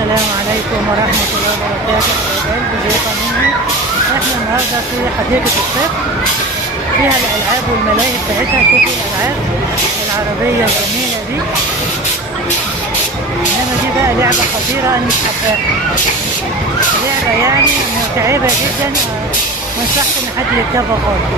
السلام عليكم ورحمة الله وبركاته. ازيكم مني؟ احنا النهارده في حديقة الطفل، فيها الألعاب والملاهي بتاعتها. شوفوا الألعاب العربية الجميلة دي. إنما دي بقى لعبة خطيرة أنا مش حباها، لعبة يعني متعبة جدا، ما ينفعش إن حد يركبها خالص.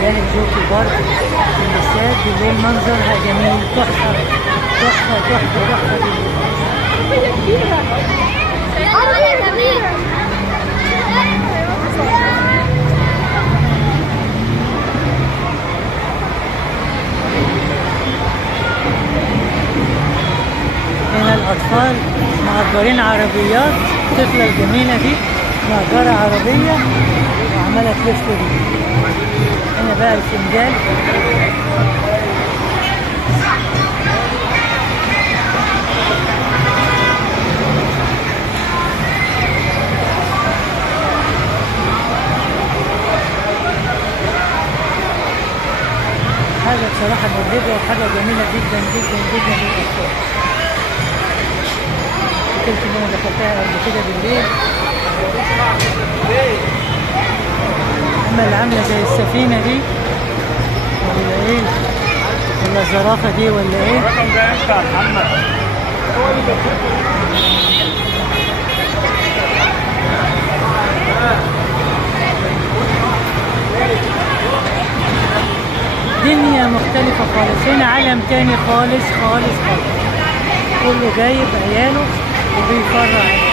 الجوكي بارك في الاستاد بالليل، منظرها جميل، تحفة تحفة تحفة تحفة جدا. هنا الأطفال مأجرين عربيات، الطفلة الجميلة دي مأجرة عربية وعمالة تلف بيه. هنا بقى الفنجان، حاجة بصراحة مرهبة وحاجة جميلة جدا جدا جدا للأطفال. الكلمة اللي أنا دخلتها قبل كده بالليل، أما اللي عاملة زي السفينة دي ولا إيه؟ ولا الزرافة دي ولا إيه؟ الرقم ده أنت يا محمد. دنيا مختلفة خالص، هنا عالم تاني خالص خالص خالص. كله جايب عياله وبيفرح.